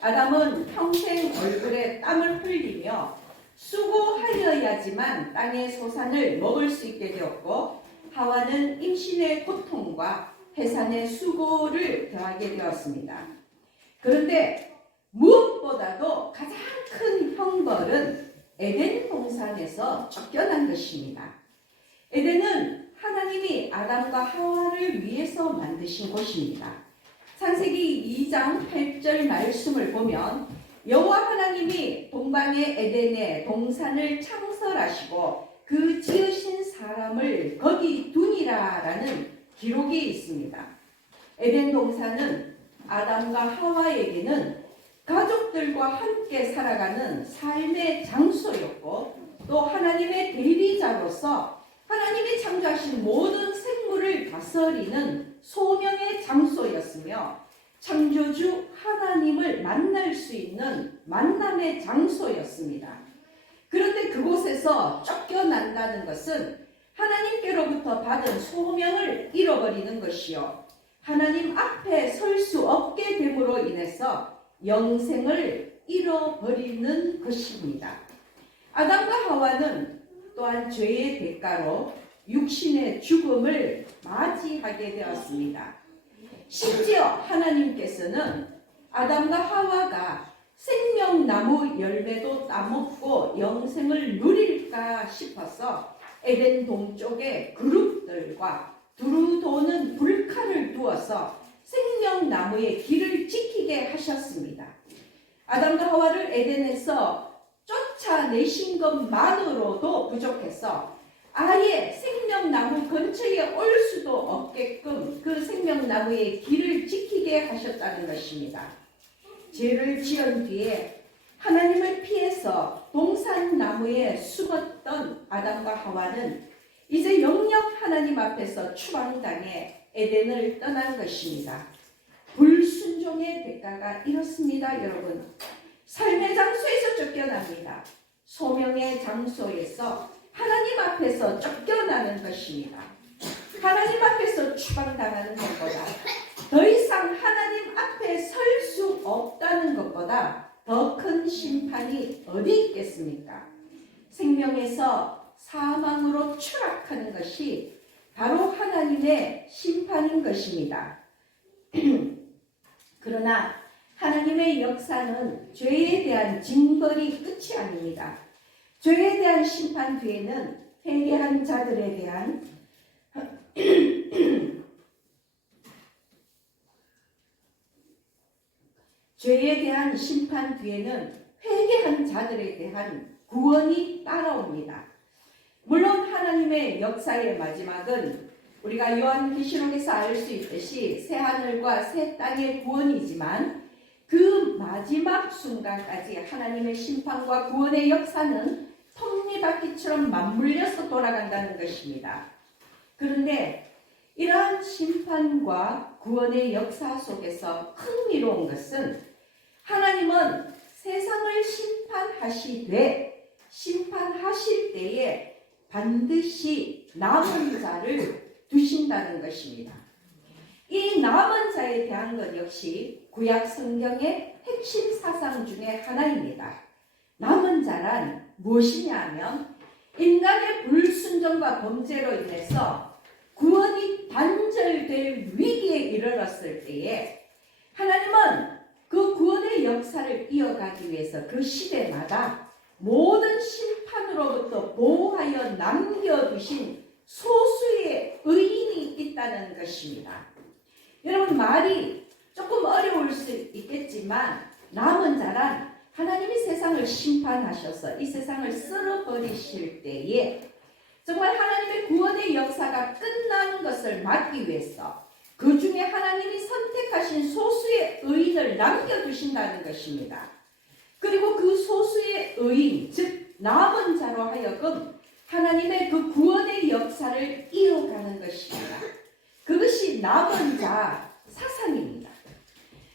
아담은 평생 얼굴에 땀을 흘리며 수고하여야지만 땅의 소산을 먹을 수 있게 되었고, 하와는 임신의 고통과 해산의 수고를 더하게 되었습니다. 그런데 무엇보다도 가장 큰 형벌은 에덴 동산에서 쫓겨난 것입니다. 에덴은 하나님이 아담과 하와를 위해서 만드신 곳입니다. 창세기 2장 8절 말씀을 보면 여호와 하나님이 동방의 에덴에 동산을 창설하시고 그 지으신 사람을 거기 두니라 라는 기록이 있습니다. 에덴 동산은 아담과 하와에게는 가족들과 함께 살아가는 삶의 장소였고, 또 하나님의 대리자로서 하나님이 창조하신 모든 생물을 다스리는 소명의 장소였으며, 창조주 하나님을 만날 수 있는 만남의 장소였습니다. 그런데 그곳에서 쫓겨난다는 것은 하나님께로부터 받은 소명을 잃어버리는 것이요, 하나님 앞에 설 수 없게 됨으로 인해서 영생을 잃어버리는 것입니다. 아담과 하와는 또한 죄의 대가로 육신의 죽음을 맞이하게 되었습니다. 심지어 하나님께서는 아담과 하와가 생명나무 열매도 따먹고 영생을 누릴까 싶어서 에덴 동쪽에 그룹들과 두루 도는 불칼을 두어서 생명나무의 길을 지키게 하셨습니다. 아담과 하와를 에덴에서 쫓아내신 것만으로도 부족해서 아예 생명나무 근처에 올 수도 없게끔 그 생명나무의 길을 지키게 하셨다는 것입니다. 죄를 지은 뒤에 하나님을 피해서 동산나무에 숨었던 아담과 하와는 이제 영영 하나님 앞에서 추방당해 에덴을 떠난 것입니다. 불순종의 대가가 이렇습니다, 여러분. 삶의 장소에서 쫓겨납니다. 소명의 장소에서 하나님 앞에서 쫓겨나는 것입니다. 하나님 앞에서 추방당하는 것보다, 더 이상 하나님 앞에 설 수 없다는 것보다 더 큰 심판이 어디 있겠습니까? 생명에서 사망으로 추락하는 것이 바로 하나님의 심판인 것입니다. 그러나 하나님의 역사는 죄에 대한 징벌이 끝이 아닙니다. 죄에 대한 심판 뒤에는 회개한 자들에 대한 죄에 대한 심판 뒤에는 회개한 자들에 대한 구원이 따라옵니다. 물론 하나님의 역사의 마지막은 우리가 요한계시록에서 알 수 있듯이 새하늘과 새 땅의 구원이지만, 그 마지막 순간까지 하나님의 심판과 구원의 역사는 톱니바퀴처럼 맞물려서 돌아간다는 것입니다. 그런데 이러한 심판과 구원의 역사 속에서 흥미로운 것은, 하나님은 세상을 심판하실 때에 반드시 남은 자를 두신다는 것입니다. 이 남은 자에 대한 것 역시 구약 성경의 핵심 사상 중에 하나입니다. 남은 자란 무엇이냐 하면, 인간의 불순종과 범죄로 인해서 구원이 단절될 위기에 이르렀을 때에 하나님은 그 구원의 역사를 이어가기 위해서 그 시대마다 모든 심판으로부터 보호하여 남겨두신 소수의 의인이 있다는 것입니다. 여러분, 말이 조금 어려울 수 있겠지만, 남은 자란 하나님이 세상을 심판하셔서 이 세상을 쓸어버리실 때에 정말 하나님의 구원의 역사가 끝나는 것을 막기 위해서 그 중에 하나님이 선택하신 소수의 의인을 남겨두신다는 것입니다. 그리고 그 소수의 의인, 즉 남은 자로 하여금 하나님의 그 구원의 역사를 이어가는 것입니다. 그것이 남은 자 사상입니다.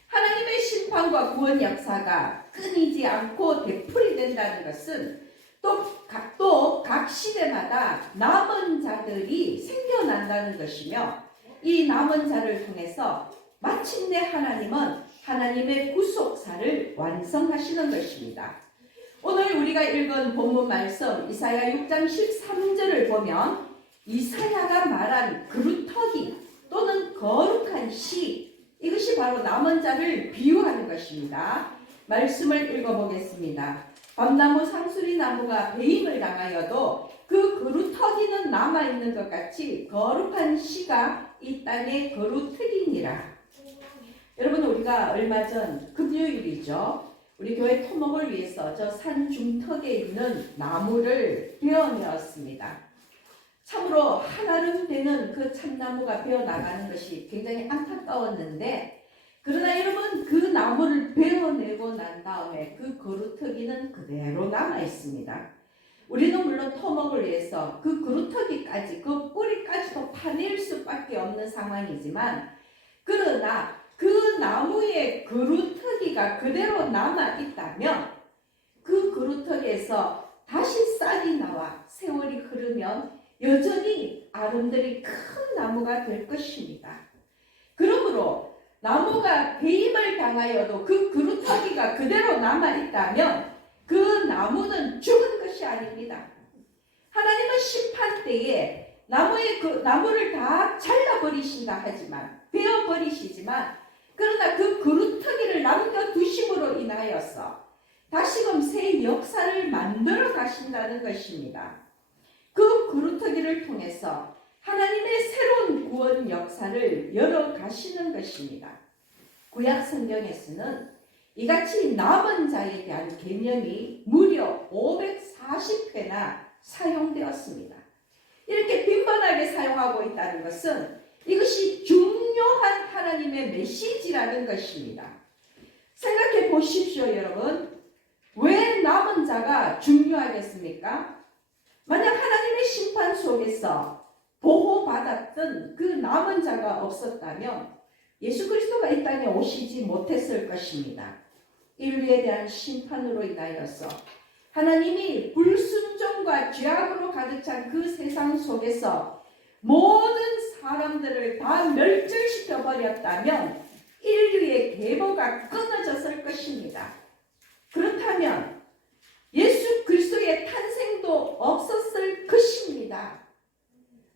하나님의 심판과 구원 역사가 끊이지 않고 되풀이된다는 것은 또 각 시대마다 남은 자들이 생겨난다는 것이며, 이 남은 자를 통해서 마침내 하나님은 하나님의 구속사를 완성하시는 것입니다. 오늘 우리가 읽은 본문 말씀 이사야 6장 13절을 보면 이사야가 말한 그루터기 또는 거룩한 시, 이것이 바로 남은 자를 비유하는 것입니다. 말씀을 읽어보겠습니다. 밤나무 상수리 나무가 배임을 당하여도 그 그루터기는 남아있는 것 같이 거룩한 시가 이 땅에 거루터기니라. 여러분, 우리가 얼마 전 금요일이죠. 우리 교회 토목을 위해서 저 산 중턱에 있는 나무를 베어내었습니다. 참으로 한아름 되는 그 참나무가 베어나가는 것이 굉장히 안타까웠는데, 그러나 여러분, 그 나무를 베어내고 난 다음에 그 그루터기는 그대로 남아있습니다. 우리는 물론 토목을 위해서 그 그루터기까지, 그 뿌리까지도 파낼 수밖에 없는 상황이지만, 그러나 그 나무의 그루터기가 그대로 남아있다면 그 그루터기에서 다시 쌀이 나와 세월이 흐르면 여전히 아름드리 큰 나무가 될 것입니다. 그러므로 나무가 배임을 당하여도 그 그루터기가 그대로 남아있다면 그 나무는 죽은 것이 아닙니다. 하나님은 심판 때에 나무를 다 잘라버리신다 하지만, 베어버리시지만, 그러나 그 그루터기를 남겨두심으로 인하여서 다시금 새 역사를 만들어 가신다는 것입니다. 그 그루터기를 통해서 하나님의 새로운 구원 역사를 열어 가시는 것입니다. 구약 성경에서는 이같이 남은 자에 대한 개념이 무려 540회나 사용되었습니다. 이렇게 빈번하게 사용하고 있다는 것은 이것이 중요한 하나님의 메시지라는 것입니다. 생각해 보십시오, 여러분. 왜 남은 자가 중요하겠습니까? 만약 하나님의 심판 속에서 보호받았던 그 남은 자가 없었다면 예수 그리스도가 이 땅에 오시지 못했을 것입니다. 인류에 대한 심판으로 인하여서 하나님이 불순종과 죄악으로 가득 찬 그 세상 속에서 모든 사람들을 다 멸절시켜 버렸다면 인류의 계보가 끊어졌을 것입니다. 그렇다면 예수 그리스도의 탄생도 없었을 것입니다.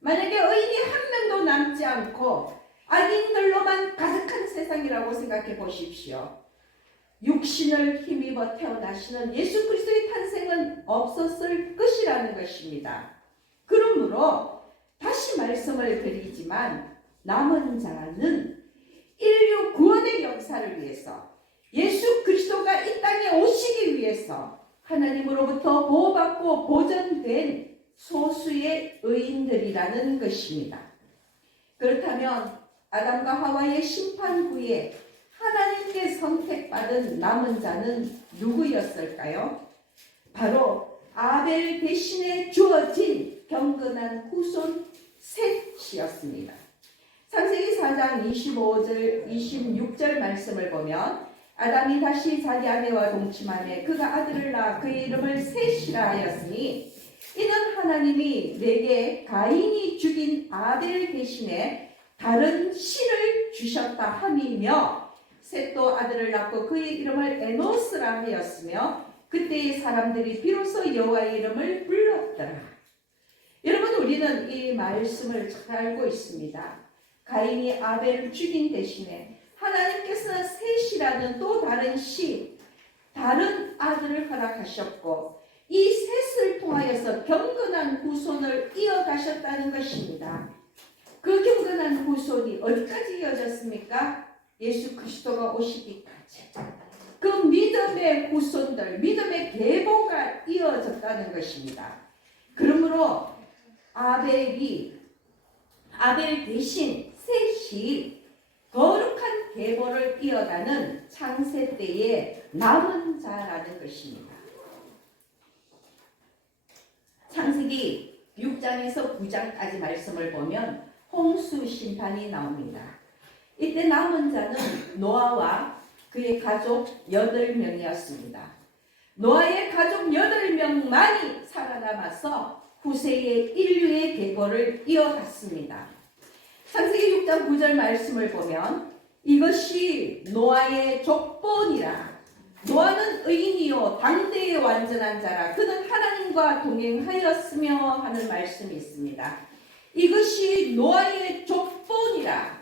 만약에 의인이 한 명도 남지 않고 악인들로만 가득한 세상이라고 생각해 보십시오. 육신을 힘입어 태어나시는 예수 그리스도의 탄생은 없었을 것이라는 것입니다. 그러므로 다시 말씀을 드리지만 남은 자는 인류 구원의 역사를 위해서 예수 그리스도가 이 땅에 오시기 위해서 하나님으로부터 보호받고 보존된 소수의 의인들이라는 것입니다. 그렇다면 아담과 하와의 심판 후에 하나님께 선택받은 남은 자는 누구였을까요? 바로 아벨 대신에 주어진 경건한 후손 셋이었습니다. 창세기 4장 25절 26절 말씀을 보면 아담이 다시 자기 아내와 동침하매 그가 아들을 낳아 그의 이름을 셋이라 하였으니 이는 하나님이 내게 가인이 죽인 아벨 대신에 다른 신을 주셨다 함이며 셋도 아들을 낳고 그의 이름을 에노스라 하였으며 그때의 사람들이 비로소 여호와의 이름을 불렀더라. 여러분, 우리는 이 말씀을 잘 알고 있습니다. 가인이 아벨을 죽인 대신에 하나님께서 셋이라는 또 다른 다른 아들을 허락하셨고 이 셋을 통하여서 경건한 후손을 이어가셨다는 것입니다. 그 경건한 후손이 어디까지 이어졌습니까? 예수 그리스도가 오시기까지. 그 믿음의 후손들, 믿음의 계보가 이어졌다는 것입니다. 그러므로 아벨 대신 셋이 거룩한 계보를 이어가는 창세 때의 남은 자라는 것입니다. 창세기 6장에서 9장까지 말씀을 보면 홍수 심판이 나옵니다. 이때 남은 자는 노아와 그의 가족 8명이었습니다. 노아의 가족 8명만이 살아남아서 후세의 인류의 계보를 이어갔습니다. 창세기 6장 9절 말씀을 보면 이것이 노아의 족본이라. 노아는 의인이요 당대의 완전한 자라. 그는 하나님과 동행하였으며 하는 말씀이 있습니다. 이것이 노아의 족본이라.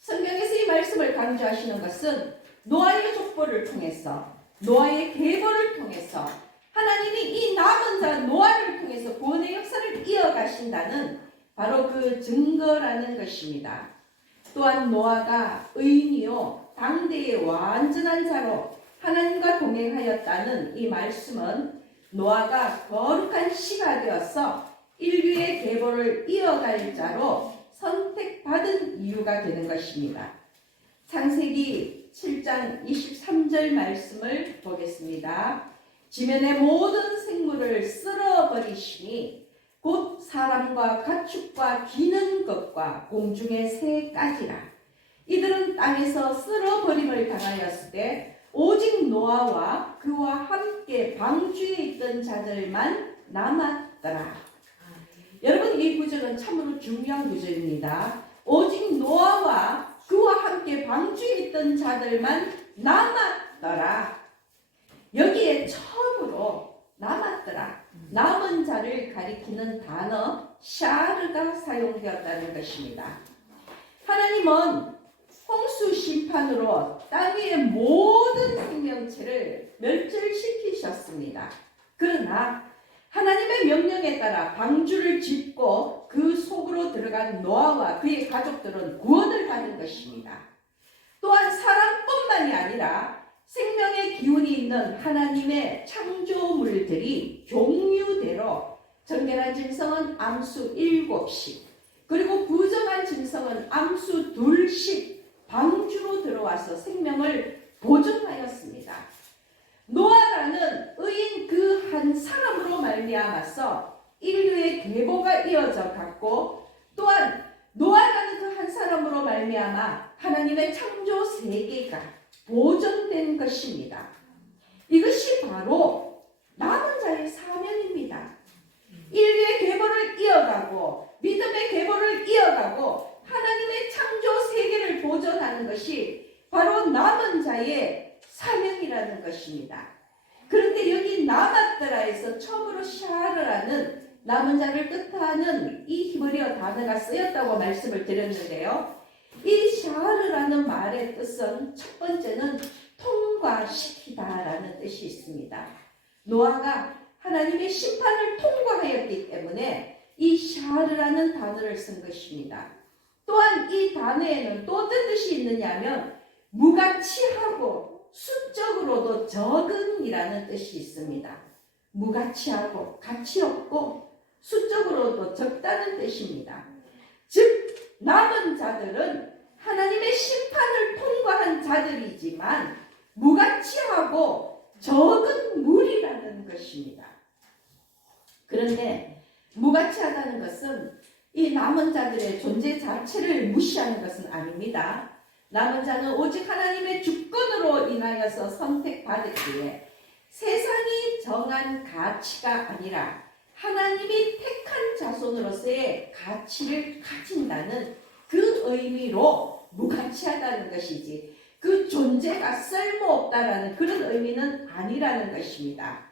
성경에서 이 말씀을 강조하시는 것은 노아의 족보를 통해서, 노아의 계보를 통해서 하나님이 이 남은 자 노아를 통해서 구원의 역사를 이어가신다는 바로 그 증거라는 것입니다. 또한 노아가 의인이요 당대의 완전한 자로 하나님과 동행하였다는 이 말씀은 노아가 거룩한 씨가 되어서 인류의 계보를 이어갈 자로 선택받은 이유가 되는 것입니다. 창세기 7장 23절 말씀을 보겠습니다. 지면의 모든 생물을 쓸어버리시니 곧 사람과 가축과 기는 것과 공중의 새까지라. 이들은 땅에서 쓸어버림을 당하였을 때 오직 노아와 그와 함께 방주에 있던 자들만 남았더라. 여러분, 이 구절은 참으로 중요한 구절입니다. 오직 노아와 그와 함께 방주에 있던 자들만 남았더라. 여기에 처음으로 남았더라, 남은 자를 가리키는 단어 샤르가 사용되었다는 것입니다. 하나님은 홍수 심판으로 땅 위의 모든 생명체를 멸절시키셨습니다. 그러나 하나님의 명령에 따라 방주를 짓고 그 속으로 들어간 노아와 그의 가족들은 구원을 받은 것입니다. 또한 사람뿐만이 아니라 생명의 기운이 있는 하나님의 창조물들이 종류대로 정결한 짐승은 암수 7씩, 그리고 부정한 짐승은 암수 2씩 방주로 들어와서 생명을 보존하였습니다. 노아라는 의인 그 한 사람으로 말미암아서 인류의 계보가 이어져 갔고, 또한 노아라는 그 한 사람으로 말미암아 하나님의 창조 세계가 보존된 것입니다. 이것이 바로 남은 자의 사명입니다. 인류의 계보를 이어가고 믿음의 계보를 이어가고 하나님의 창조 세계를 보존하는 것이 바로 남은 자의 사명이라는 것입니다. 그런데 여기 남았더라에서 처음으로 샤르라는 남은 자를 뜻하는 이 히브리어 단어가 쓰였다고 말씀을 드렸는데요. 이 샤르라는 말의 뜻은 첫 번째는 통과시키다라는 뜻이 있습니다. 노아가 하나님의 심판을 통과하였기 때문에 이 샤르라는 단어를 쓴 것입니다. 또한 이 단어에는 또 어떤 뜻이 있느냐면 무가치하고 수적으로도 적은이라는 뜻이 있습니다. 무가치하고 가치 없고 수적으로도 적다는 뜻입니다. 즉 남은 자들은 하나님의 심판을 통과한 자들이지만 무가치하고 적은 무리라는 것입니다. 그런데 무가치하다는 것은 이 남은 자들의 존재 자체를 무시하는 것은 아닙니다. 남은 자는 오직 하나님의 주권으로 인하여서 선택받았기에 세상이 정한 가치가 아니라 하나님이 택한 자손으로서의 가치를 가진다는 그 의미로 무가치하다는 것이지, 그 존재가 쓸모없다라는 그런 의미는 아니라는 것입니다.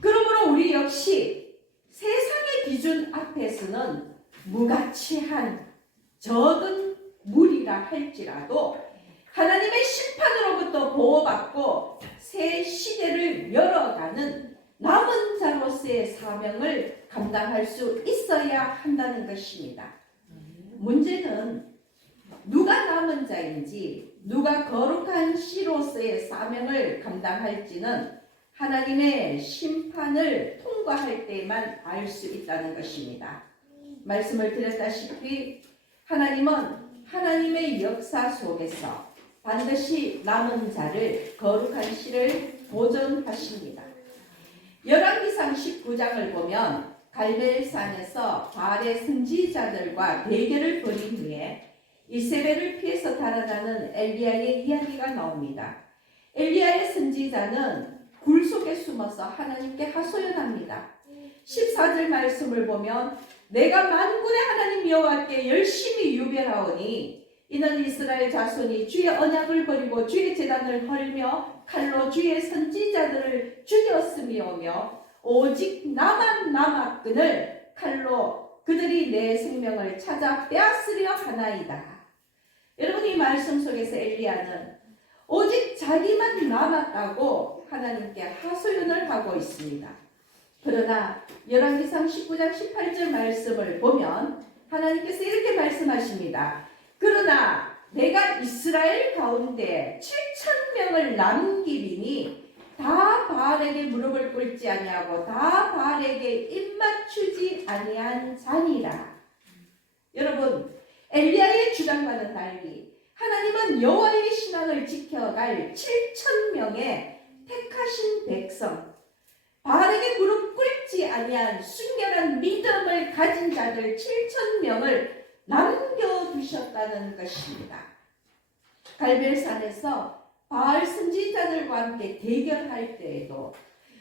그러므로 우리 역시 세상의 기준 앞에서는 무가치한 적은 무리라 할지라도 하나님의 심판으로부터 보호받고 새 시대를 열어가는 남은 자로서의 사명을 감당할 수 있어야 한다는 것입니다. 문제는 누가 남은 자인지, 누가 거룩한 씨로서의 사명을 감당할지는 하나님의 심판을 통과할 때만 알 수 있다는 것입니다. 말씀을 드렸다시피 하나님은 하나님의 역사 속에서 반드시 남은 자를, 거룩한 씨를 보존하십니다. 열왕기상 19장을 보면 갈멜산에서 바알의 선지자들과 대결을 벌인 후에 이세벨을 피해서 달아나는 엘리야의 이야기가 나옵니다. 엘리야의 선지자는 굴 속에 숨어서 하나님께 하소연합니다. 14절 말씀을 보면 내가 만군의 하나님 여호와께 열심히 유별하오니 이는 이스라엘 자손이 주의 언약을 버리고 주의 제단을 헐며 칼로 주의 선지자들을 죽였음이오며 오직 나만 남았거늘 칼로 그들이 내 생명을 찾아 빼앗으려 하나이다. 여러분, 이 말씀 속에서 엘리야는 오직 자기만 남았다고 하나님께 하소연을 하고 있습니다. 그러나 열왕기상 19장 18절 말씀을 보면 하나님께서 이렇게 말씀하십니다. 그러나 내가 이스라엘 가운데 7,000명을 남기리니 다 바알에게 무릎을 꿇지 아니하고 다 바알에게 입맞추지 아니한 자니라. 여러분, 엘리야의 주장과는 달리 하나님은 여호와의 신앙을 지켜갈 7,000명의 택하신 백성, 바알에게 무릎 꿇지 아니한 순결한 믿음을 가진 자들 7,000명을 남겨두셨다는 것입니다. 갈멜산에서 바알 선지자들과 함께 대결할 때에도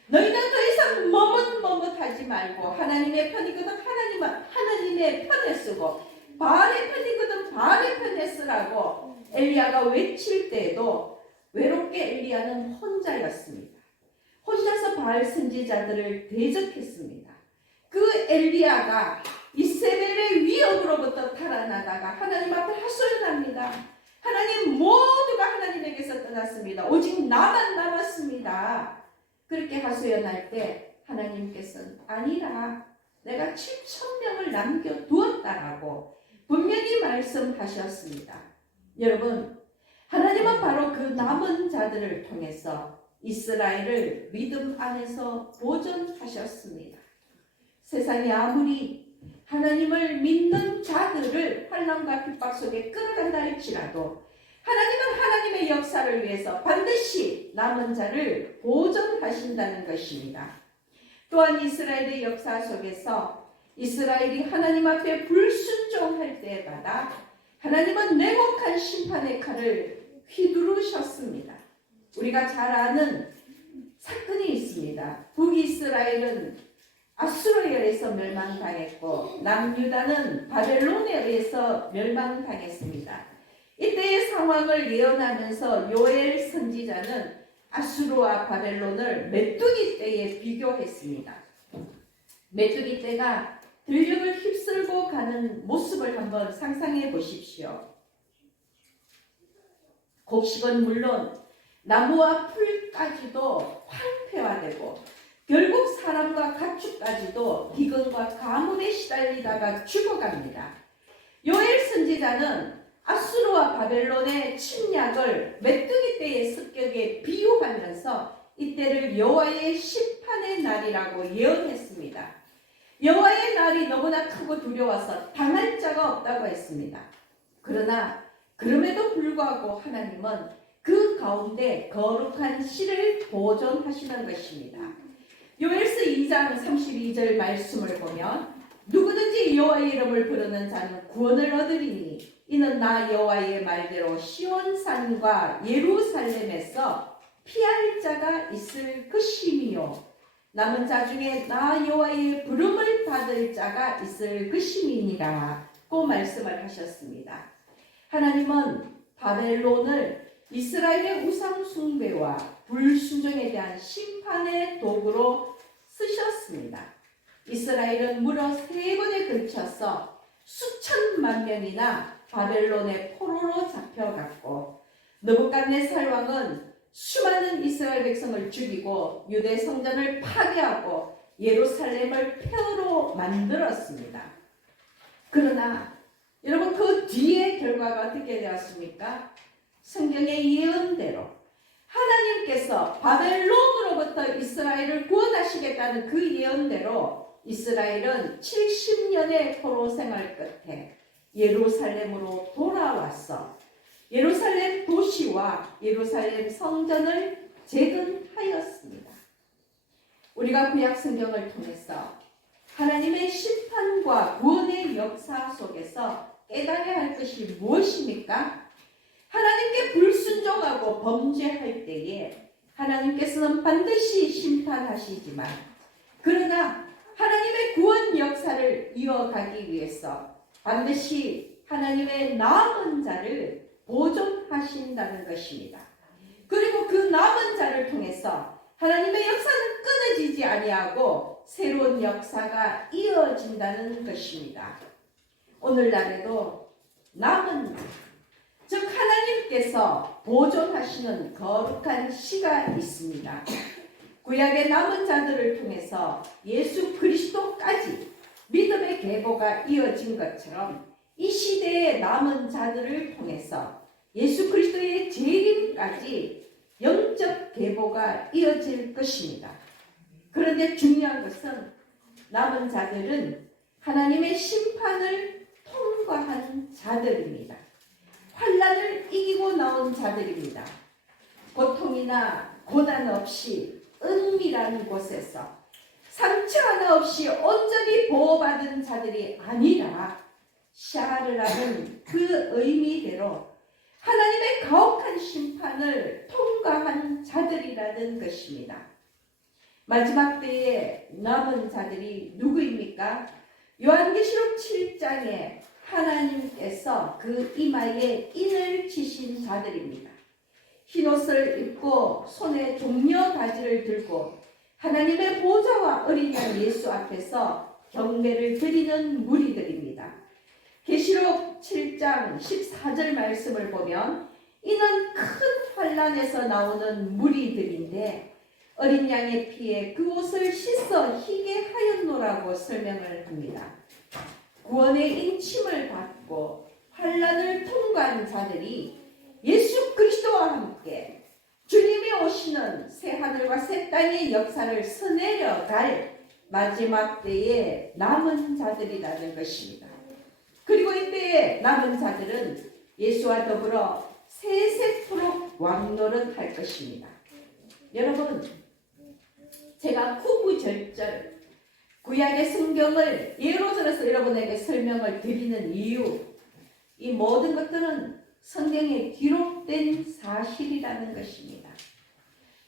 너희는 더 이상 머뭇머뭇하지 말고 하나님의 편이거든 하나님의 편에 쓰고 바알의 편이거든 바알의 편에 쓰라고 엘리야가 외칠 때에도 외롭게 엘리야는 혼자였습니다. 혼자서 바알 선지자들을 대적했습니다. 그 엘리야가 이세벨의 위협으로부터 달아나다가 하나님 앞에 하소연합니다. 하나님, 모두가 하나님에게서 떠났습니다. 오직 나만 남았습니다. 그렇게 하소연할 때 하나님께서는 아니라 내가 7,000명을 남겨두었다라고 분명히 말씀하셨습니다. 여러분, 하나님은 바로 그 남은 자들을 통해서 이스라엘을 믿음 안에서 보존하셨습니다. 세상이 아무리 하나님을 믿는 자들을 환난과 핍박 속에 끌어간다 할지라도 하나님은 하나님의 역사를 위해서 반드시 남은 자를 보존하신다는 것입니다. 또한 이스라엘의 역사 속에서 이스라엘이 하나님 앞에 불순종할 때마다 하나님은 냉혹한 심판의 칼을 휘두르셨습니다. 우리가 잘 아는 사건이 있습니다. 북이스라엘은 아수르에 의해서 멸망당했고 남유다는 바벨론에 의해서 멸망당했습니다. 이때의 상황을 예언하면서 요엘 선지자는 아수르와 바벨론을 메뚜기 떼에 비교했습니다. 메뚜기 떼가 들녘을 휩쓸고 가는 모습을 한번 상상해 보십시오. 곡식은 물론 나무와 풀까지도 황폐화되고 결국 사람과 가축까지도 기근과 가뭄에 시달리다가 죽어갑니다. 요엘 선지자는 아수르와 바벨론의 침략을 메뚜기 떼의 습격에 비유하면서 이때를 여호와의 심판의 날이라고 예언했습니다. 여호와의 날이 너무나 크고 두려워서 당할 자가 없다고 했습니다. 그러나 그럼에도 불구하고 하나님은 그 가운데 거룩한 씨를 보존하시는 것입니다. 요엘서 2장 32절 말씀을 보면 누구든지 여호와의 이름을 부르는 자는 구원을 얻으리니 이는 나 여호와의 말대로 시온산과 예루살렘에서 피할 자가 있을 것이미요 남은 자 중에 나 여호와의 부름을 받을 자가 있을 것임이니라 고 말씀을 하셨습니다. 하나님은 바벨론을 이스라엘의 우상 숭배와 불순종에 대한 심판의 도구로 쓰셨습니다. 이스라엘은 무려 3번에 걸쳐서 수천만 명이나 바벨론의 포로로 잡혀갔고 느부갓네살 왕은 수많은 이스라엘 백성을 죽이고 유대 성전을 파괴하고 예루살렘을 폐허로 만들었습니다. 그러나 여러분, 그 뒤의 결과가 어떻게 되었습니까? 성경의 예언대로 하나님께서 바벨론으로부터 이스라엘을 구원하시겠다는 그 예언대로 이스라엘은 70년의 포로 생활 끝에 예루살렘으로 돌아와서 예루살렘 도시와 예루살렘 성전을 재건하였습니다. 우리가 구약 성경을 통해서 하나님의 심판과 구원의 역사 속에서 깨달아야 할 것이 무엇입니까? 하나님께 불순종하고 범죄할 때에 하나님께서는 반드시 심판하시지만 그러나 하나님의 구원 역사를 이어가기 위해서 반드시 하나님의 남은 자를 보존하신다는 것입니다. 그리고 그 남은 자를 통해서 하나님의 역사는 끊어지지 아니하고 새로운 역사가 이어진다는 것입니다. 오늘날에도 남은 자, 즉 하나님께서 보존하시는 거룩한 시가 있습니다. 구약의 남은 자들을 통해서 예수 그리스도까지 믿음의 계보가 이어진 것처럼 이 시대의 남은 자들을 통해서 예수 그리스도의 재림까지 영적 계보가 이어질 것입니다. 그런데 중요한 것은 남은 자들은 하나님의 심판을 통과한 자들입니다. 환난을 이기고 나온 자들입니다. 고통이나 고난 없이 은밀한 곳에서 상처 하나 없이 온전히 보호받은 자들이 아니라 샤르라는 그 의미대로 하나님의 가혹한 심판을 통과한 자들이라는 것입니다. 마지막 때에 남은 자들이 누구입니까? 요한계시록 7장에 하나님께서 그 이마에 인을 치신 자들입니다. 흰옷을 입고 손에 종려 가지를 들고 하나님의 보좌와 어린 양 예수 앞에서 경배를 드리는 무리들입니다. 계시록 7장 14절 말씀을 보면 이는 큰 환난에서 나오는 무리들인데 어린 양의 피에 그 옷을 씻어 희게 하였노라고 설명을 합니다. 구원의 인침을 받고 환난을 통과한 자들이 예수 그리스도와 함께 주님이 오시는 새하늘과 새 땅의 역사를 서내려갈 마지막 때에 남은 자들이라는 것입니다. 그리고 이때에 남은 자들은 예수와 더불어 세세토록 왕노릇할 것입니다. 여러분, 제가 구구절절 구약의 성경을 예로 들어서 여러분에게 설명을 드리는 이유, 이 모든 것들은 성경에 기록된 사실이라는 것입니다.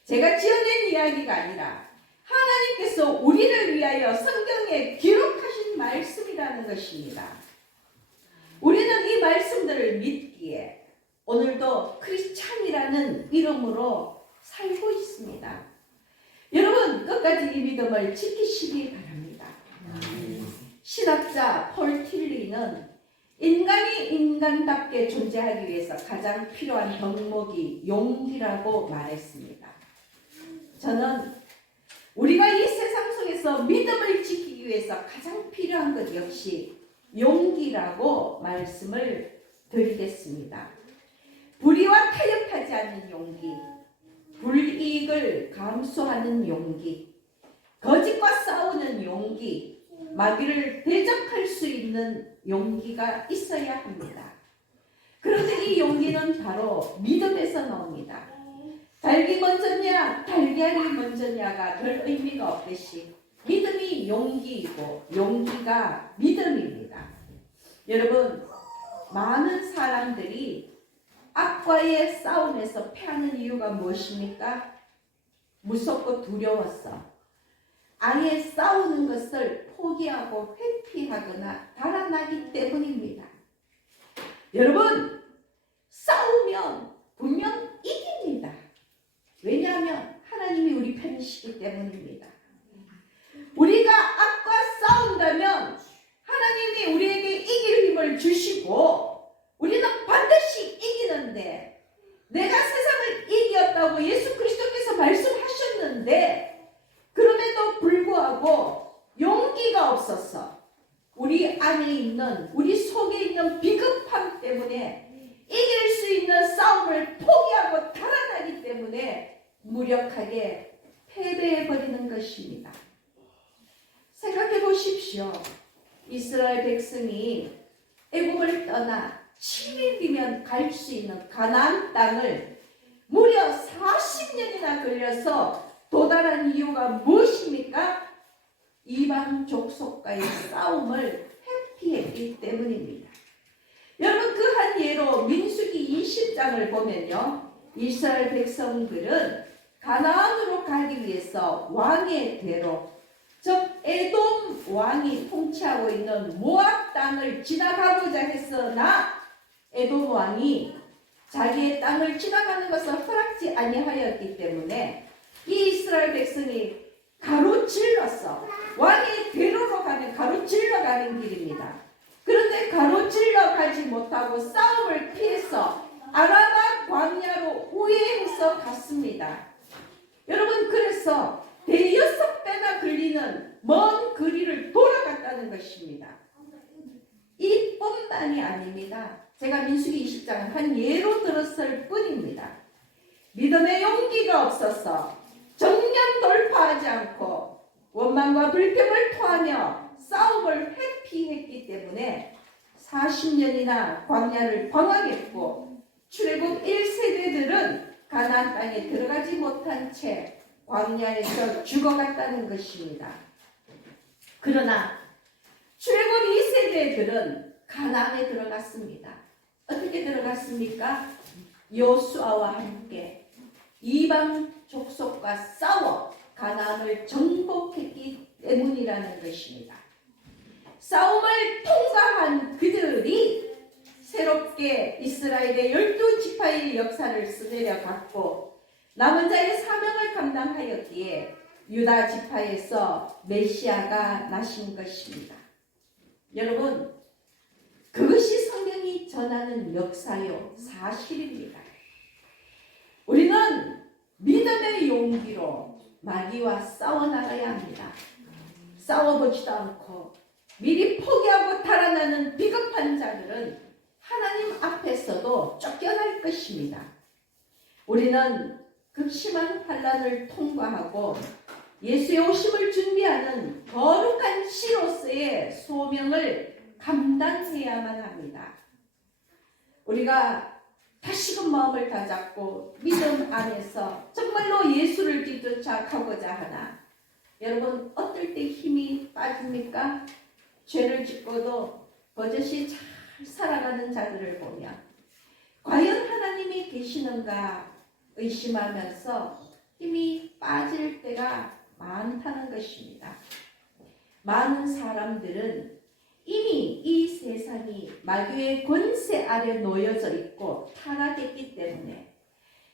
제가 지어낸 이야기가 아니라 하나님께서 우리를 위하여 성경에 기록하신 말씀이라는 것입니다. 우리는 이 말씀들을 믿기에 오늘도 크리스찬이라는 이름으로 살고 있습니다. 여러분, 끝까지 이 믿음을 지키시기 바랍니다. 신학자 폴 틸리는 인간이 인간답게 존재하기 위해서 가장 필요한 덕목이 용기라고 말했습니다. 저는 우리가 이 세상 속에서 믿음을 지키기 위해서 가장 필요한 것 역시 용기라고 말씀을 드리겠습니다. 불의와 타협하지 않는 용기, 불이익을 감수하는 용기, 거짓과 싸우는 용기, 마귀를 대적할 수 있는 용기가 있어야 합니다. 그런데 이 용기는 바로 믿음에서 나옵니다. 닭이 먼저냐 달걀이 먼저냐가 별 의미가 없듯이 믿음이 용기이고 용기가 믿음입니다. 여러분, 많은 사람들이 악과의 싸움에서 패하는 이유가 무엇입니까? 무섭고 두려워서 아예 싸우는 것을 포기하고 회피하거나 달아나기 때문입니다. 여러분, 싸우면 분명 이깁니다. 왜냐하면 하나님이 우리 편이시기 때문입니다. 우리가 악과 싸운다면 하나님이 우리에게 이길 힘을 주시고 우리는 반드시 이기는데, 내가 세상을 이겼다고 예수 그리스도께서 말씀하셨는데 그럼에도 불구하고 용기가 없어서 우리 안에 있는, 우리 속에 있는 비겁함 때문에 이길 수 있는 싸움을 포기하고 달아나기 때문에 무력하게 패배해버리는 것입니다. 생각해 보십시오. 이스라엘 백성이 애굽을 떠나 7일이면 갈 수 있는 가나안 땅을 무려 40년이나 걸려서 도달한 이유가 무엇입니까? 이방 족속과의 싸움을 회피했기 때문입니다. 여러분, 그 한 예로 민수기 20장을 보면요, 이스라엘 백성들은 가나안으로 가기 위해서 왕의 대로 즉 에돔 왕이 통치하고 있는 모압 땅을 지나가고자 했으나 에돔 왕이 자기의 땅을 지나가는 것을 허락지 아니하였기 때문에 이 이스라엘 백성이 가로질러서 왕의 대로로 가는 가로질러 가는 길입니다. 그런데 가로질러 가지 못하고 싸움을 피해서 아라바 광야로 우회해서 갔습니다. 여러분, 그래서 대여섯 배나 걸리는 먼 거리를 돌아갔다는 것입니다. 이뿐만이 아닙니다. 제가 민수기 20장은 한 예로 들었을 뿐입니다. 믿음의 용기가 없어서 정면 돌파하지 않고 원망과 불평을 토하며 싸움을 회피했기 때문에 40년이나 광야를 방황했고 출애굽 1세대들은 가나안 땅에 들어가지 못한 채 광야에서 죽어갔다는 것입니다. 그러나 출애굽 2세대들은 가나안에 들어갔습니다. 어떻게 들어갔습니까? 여호수아와 함께 이방 족속과 싸워 가나안을 정복했기 때문이라는 것입니다. 싸움을 통과한 그들이 새롭게 이스라엘의 12지파의 역사를 쓰내려 갔고 남은 자의 사명을 감당하였기에 유다 지파에서 메시아가 나신 것입니다. 여러분, 그것이 성경이 전하는 역사요 사실입니다. 우리는 믿음의 용기로 마귀와 싸워나가야 합니다. 싸워보지도 않고 미리 포기하고 달아나는 비겁한 자들은 하나님 앞에서도 쫓겨날 것입니다. 우리는 극심한 환난을 통과하고 예수의 오심을 준비하는 거룩한 씨로서의 소명을 감당해야만 합니다. 우리가 다시금 마음을 다잡고 믿음 안에서 정말로 예수를 뒤쫓아 가고자 하나, 여러분, 어떨 때 힘이 빠집니까? 죄를 짓고도 버젓이 잘 살아가는 자들을 보면 과연 하나님이 계시는가 의심하면서 힘이 빠질 때가 많다는 것입니다. 많은 사람들은 이미 이 세상이 마귀의 권세 아래 놓여져 있고 타락했기 때문에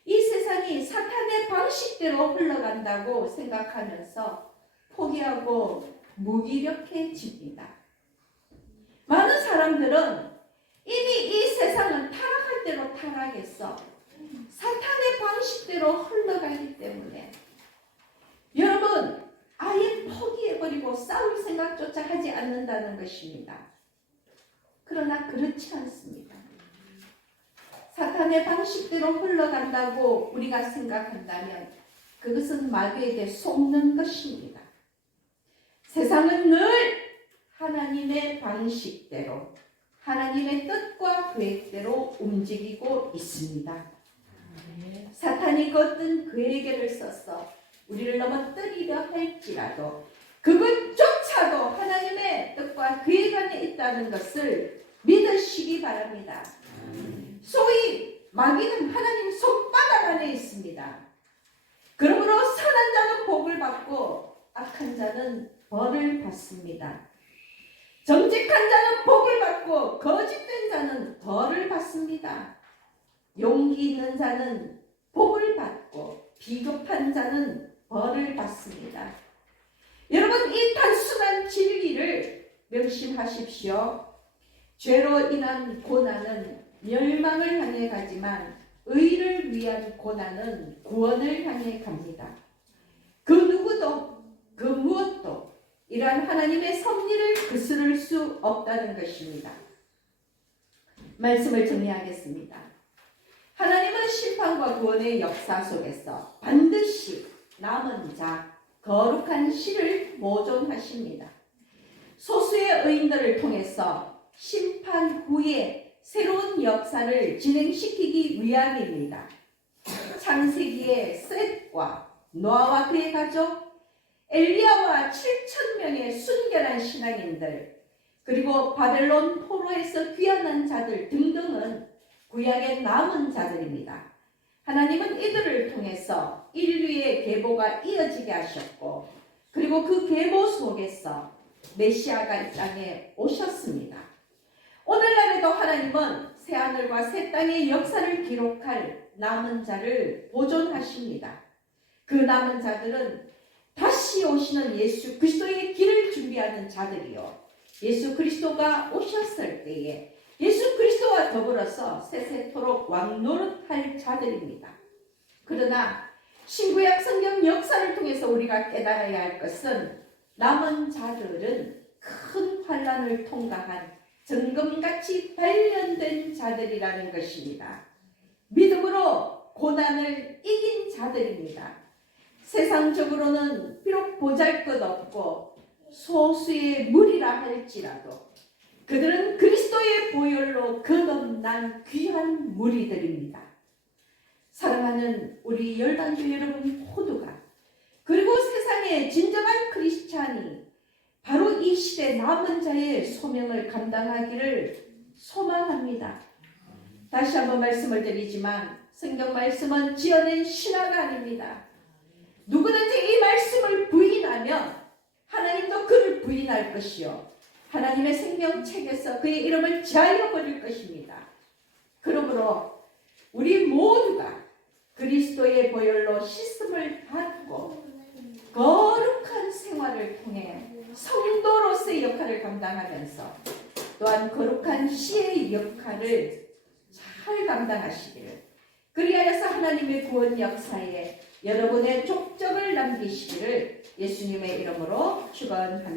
이 세상이 사탄의 방식대로 흘러간다고 생각하면서 포기하고 무기력해집니다. 많은 사람들은 이미 이 세상은 타락할 대로 타락했어. 사탄의 방식대로 흘러가기 때문에 여러분, 아예 포기해버리고 싸울 생각조차 하지 않는다는 것입니다. 그러나 그렇지 않습니다. 사탄의 방식대로 흘러간다고 우리가 생각한다면 그것은 마귀에게 속는 것입니다. 세상은 늘 하나님의 방식대로, 하나님의 뜻과 계획대로 움직이고 있습니다. 사탄이 걷든 계획을 써서 우리를 넘어뜨리려 할지라도 그것조차도 하나님의 뜻과 계획 안에 있다는 것을 믿으시기 바랍니다. 소위 마귀는 하나님 손바닥 안에 있습니다. 그러므로 선한 자는 복을 받고 악한 자는 벌을 받습니다. 정직한 자는 복을 받고 거짓된 자는 벌을 받습니다. 용기 있는 자는 복을 받고 비겁한 자는 벌을 받습니다. 여러분, 이 단순한 진리를 명심하십시오. 죄로 인한 고난은 멸망을 향해 가지만 의를 위한 고난은 구원을 향해 갑니다. 그 누구도 그 무엇도 이러한 하나님의 섭리를 거스를 수 없다는 것입니다. 말씀을 정리하겠습니다. 하나님은 심판과 구원의 역사 속에서 반드시 남은 자, 거룩한 씨를 보존하십니다. 소수의 의인들을 통해서 심판 후에 새로운 역사를 진행시키기 위함입니다. 창세기의 셋과 노아와 그의 가족, 엘리야와 7,000명의 순결한 신앙인들, 그리고 바벨론 포로에서 귀환한 자들 등등은 구약의 남은 자들입니다. 하나님은 이들을 통해서 인류의 계보가 이어지게 하셨고 그리고 그 계보 속에서 메시아가 이 땅에 오셨습니다. 오늘날에도 하나님은 새하늘과 새 땅의 역사를 기록할 남은 자를 보존하십니다. 그 남은 자들은 다시 오시는 예수 그리스도의 길을 준비하는 자들이요, 예수 그리스도가 오셨을 때에 예수 그리스도와 더불어서 세세토록 왕노릇할 자들입니다. 그러나 신구약 성경 역사를 통해서 우리가 깨달아야 할 것은 남은 자들은 큰 환난을 통과한 정금같이 단련된 자들이라는 것입니다. 믿음으로 고난을 이긴 자들입니다. 세상적으로는 비록 보잘것없고 소수의 무리라 할지라도 그들은 그리스도의 보혈로 거듭난 귀한 무리들입니다. 사랑하는 우리 열반교 여러분 모두가, 그리고 세상의 진정한 크리스찬이 바로 이 시대 남은 자의 소명을 감당하기를 소망합니다. 다시 한번 말씀을 드리지만 성경 말씀은 지어낸 신화가 아닙니다. 누구든지 이 말씀을 부인하면 하나님도 그를 부인할 것이요, 하나님의 생명책에서 그의 이름을 제하여 버릴 것입니다. 그러므로 우리 모두가 그리스도의 보혈로 씻음을 받고 거룩한 생활을 통해 성도로서의 역할을 감당하면서 또한 거룩한 시의 역할을 잘 감당하시기를, 그리하여서 하나님의 구원 역사에 여러분의 족적을 남기시기를 예수님의 이름으로 축원합니다.